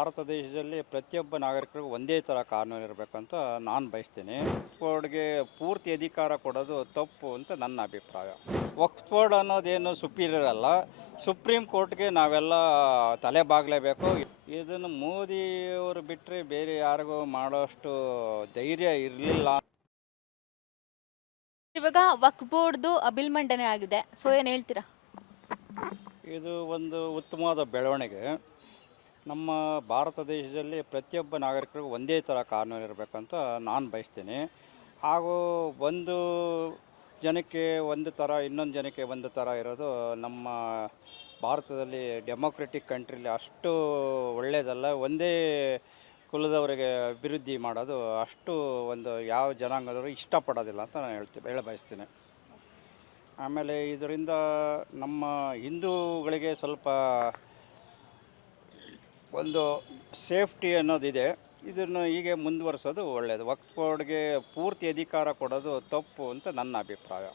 ಭಾರತ ದೇಶದಲ್ಲಿ ಪ್ರತಿಯೊಬ್ಬ ನಾಗರಿಕರಿಗೂ ಒಂದೇ ಥರ ಕಾನೂನು ಇರಬೇಕಂತ ನಾನು ಬಯಸ್ತೀನಿ. ವಕ್ಫ್ ಬೋರ್ಡ್ಗೆ ಪೂರ್ತಿ ಅಧಿಕಾರ ಕೊಡೋದು ತಪ್ಪು ಅಂತ ನನ್ನ ಅಭಿಪ್ರಾಯ. ವಕ್ಫ್ ಬೋರ್ಡ್ ಅನ್ನೋದೇನು ಸುಪೀರಿಯರ್ ಅಲ್ಲ, ಸುಪ್ರೀಂ ಕೋರ್ಟ್ಗೆ ನಾವೆಲ್ಲ ತಲೆ ಬಾಗಲೇಬೇಕು. ಇದನ್ನು ಮೋದಿಯವರು ಬಿಟ್ಟರೆ ಬೇರೆ ಯಾರಿಗೂ ಮಾಡೋಷ್ಟು ಧೈರ್ಯ ಇರಲಿಲ್ಲ. ಇವಾಗ ವಕ್ಫ್ ಬೋರ್ಡ್ದು ಬಿಲ್ ಮಂಡನೆ ಆಗಿದೆ, ಸೊ ಏನು ಹೇಳ್ತೀರಾ? ಇದು ಒಂದು ಉತ್ತಮವಾದ ಬೆಳವಣಿಗೆ. ನಮ್ಮ ಭಾರತ ದೇಶದಲ್ಲಿ ಪ್ರತಿಯೊಬ್ಬ ನಾಗರಿಕರಿಗೂ ಒಂದೇ ಥರ ಕಾನೂನು ಇರಬೇಕಂತ ನಾನು ಬಯಸ್ತೀನಿ. ಹಾಗೂ ಒಂದು ಜನಕ್ಕೆ ಒಂದು ಥರ, ಇನ್ನೊಂದು ಜನಕ್ಕೆ ಒಂದು ಥರ ಇರೋದು ನಮ್ಮ ಭಾರತದಲ್ಲಿ ಡೆಮೊಕ್ರೆಟಿಕ್ ಕಂಟ್ರಿಲಿ ಅಷ್ಟು ಒಳ್ಳೆಯದಲ್ಲ. ಒಂದೇ ಕುಲದವರಿಗೆ ಅಭಿವೃದ್ಧಿ ಮಾಡೋದು ಅಷ್ಟು ಒಂದು ಯಾವ ಜನಾಂಗದವರು ಇಷ್ಟಪಡೋದಿಲ್ಲ ಅಂತ ನಾನು ಹೇಳ ಬಯಸ್ತೀನಿ. ಆಮೇಲೆ ಇದರಿಂದ ನಮ್ಮ ಹಿಂದೂಗಳಿಗೆ ಸ್ವಲ್ಪ ಒಂದು ಸೇಫ್ಟಿ ಅನ್ನೋದಿದೆ. ಇದನ್ನು ಹೀಗೆ ಮುಂದುವರಿಸೋದು ಒಳ್ಳೆಯದು. ವಕ್ಫ್ ಬೋರ್ಡ್ಗೆ ಪೂರ್ತಿ ಅಧಿಕಾರ ಕೊಡೋದು ತಪ್ಪು ಅಂತ ನನ್ನ ಅಭಿಪ್ರಾಯ.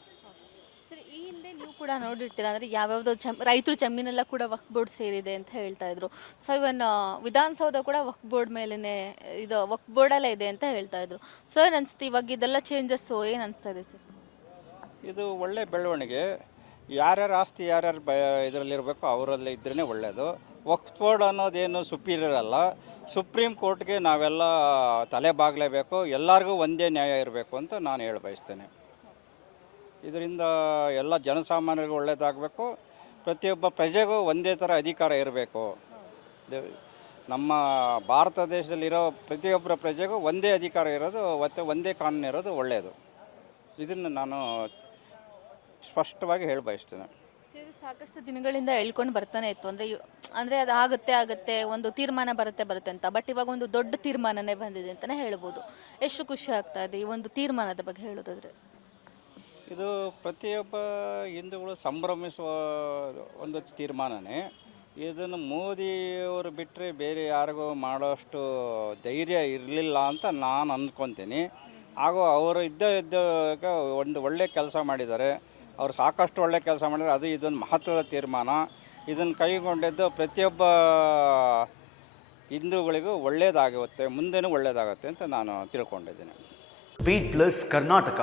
ಸರಿ, ಈ ಹಿಂದೆ ನೀವು ಕೂಡ ನೋಡಿರ್ತೀರ, ಅಂದರೆ ಯಾವ್ಯಾವುದೋ ರೈತರ ಜಮೀನೆಲ್ಲ ಕೂಡ ವಕ್ಫ್ ಬೋರ್ಡ್ ಸೇರಿದೆ ಅಂತ ಹೇಳ್ತಾ ಇದ್ರು. ಸೊ ಇವನ್ ವಿಧಾನಸೌಧ ಕೂಡ ವಕ್ಫ್ ಬೋರ್ಡ್ ಮೇಲೇ ಇದು ವಕ್ಫ್ ಬೋರ್ಡಲ್ಲೇ ಇದೆ ಅಂತ ಹೇಳ್ತಾ ಇದ್ರು. ಸೊ ಏನು ಅನಿಸ್ತು ಇವಾಗ ಇದೆಲ್ಲ ಚೇಂಜಸ್ಸು ಏನು ಅನಿಸ್ತಾ ಇದೆ ಸರ್? ಇದು ಒಳ್ಳೆ ಬೆಳವಣಿಗೆ. ಯಾರ್ಯಾರ ಆಸ್ತಿ ಯಾರ್ಯಾರು ಇದರಲ್ಲಿರಬೇಕು ಅವರಲ್ಲೇ ಇದ್ರೇ ಒಳ್ಳೆಯದು. ವಕ್ಫ್ ಬೋರ್ಡ್ ಅನ್ನೋದೇನು ಸುಪೀರಿಯರ್ ಅಲ್ಲ, ಸುಪ್ರೀಂ ಕೋರ್ಟ್ಗೆ ನಾವೆಲ್ಲ ತಲೆ ಬಾಗಲೇಬೇಕು. ಎಲ್ಲರಿಗೂ ಒಂದೇ ನ್ಯಾಯ ಇರಬೇಕು ಅಂತ ನಾನು ಹೇಳ ಬಯಸ್ತೇನೆ. ಇದರಿಂದ ಎಲ್ಲ ಜನಸಾಮಾನ್ಯರಿಗೂ ಒಳ್ಳೆಯದಾಗಬೇಕು, ಪ್ರತಿಯೊಬ್ಬ ಪ್ರಜೆಗೂ ಒಂದೇ ಥರ ಅಧಿಕಾರ ಇರಬೇಕು. ನಮ್ಮ ಭಾರತ ದೇಶದಲ್ಲಿರೋ ಪ್ರತಿಯೊಬ್ಬರ ಪ್ರಜೆಗೂ ಒಂದೇ ಅಧಿಕಾರ ಇರೋದು ಮತ್ತು ಒಂದೇ ಕಾನೂನು ಇರೋದು ಒಳ್ಳೆಯದು. ಇದನ್ನು ನಾನು ಸ್ಪಷ್ಟವಾಗಿ ಹೇಳಿ ಬಯಸ್ತೇನೆ. ಸಾಕಷ್ಟು ದಿನಗಳಿಂದ ಹೇಳ್ಕೊಂಡು ಬರ್ತಾನೆ ಇತ್ತು, ಅಂದರೆ ಅದು ಆಗುತ್ತೆ ಒಂದು ತೀರ್ಮಾನ ಬರುತ್ತೆ ಅಂತ. ಬಟ್ ಇವಾಗ ಒಂದು ದೊಡ್ಡ ತೀರ್ಮಾನನೇ ಬಂದಿದೆ ಅಂತಲೇ ಹೇಳ್ಬೋದು. ಎಷ್ಟು ಖುಷಿ ಆಗ್ತಾ ಇದೆ ಈ ಒಂದು ತೀರ್ಮಾನದ ಬಗ್ಗೆ ಹೇಳೋದಾದರೆ? ಇದು ಪ್ರತಿಯೊಬ್ಬ ಹಿಂದೂಗಳು ಸಂಭ್ರಮಿಸುವ ಒಂದು ತೀರ್ಮಾನನೇ. ಇದನ್ನು ಮೋದಿಯವರು ಬಿಟ್ಟರೆ ಬೇರೆ ಯಾರಿಗೂ ಮಾಡೋಷ್ಟು ಧೈರ್ಯ ಇರಲಿಲ್ಲ ಅಂತ ನಾನು ಅಂದ್ಕೊತೀನಿ. ಹಾಗೂ ಅವರು ಇದ್ದಾಗ ಒಂದು ಒಳ್ಳೆಯ ಕೆಲಸ ಮಾಡಿದ್ದಾರೆ. ಅವರು ಸಾಕಷ್ಟು ಒಳ್ಳೆಯ ಕೆಲಸ ಮಾಡಿದ್ದಾರೆ. ಅದು ಇದೊಂದು ಮಹತ್ವದ ತೀರ್ಮಾನ. ಇದನ್ನು ಕೈಗೊಂಡಿದ್ದು ಪ್ರತಿಯೊಬ್ಬ ಹಿಂದೂಗಳಿಗೂ ಒಳ್ಳೆಯದಾಗುತ್ತೆ, ಮುಂದೆನೂ ಒಳ್ಳೆಯದಾಗುತ್ತೆ ಅಂತ ನಾನು ತಿಳ್ಕೊಂಡಿದ್ದೀನಿ. Beat plus Karnataka.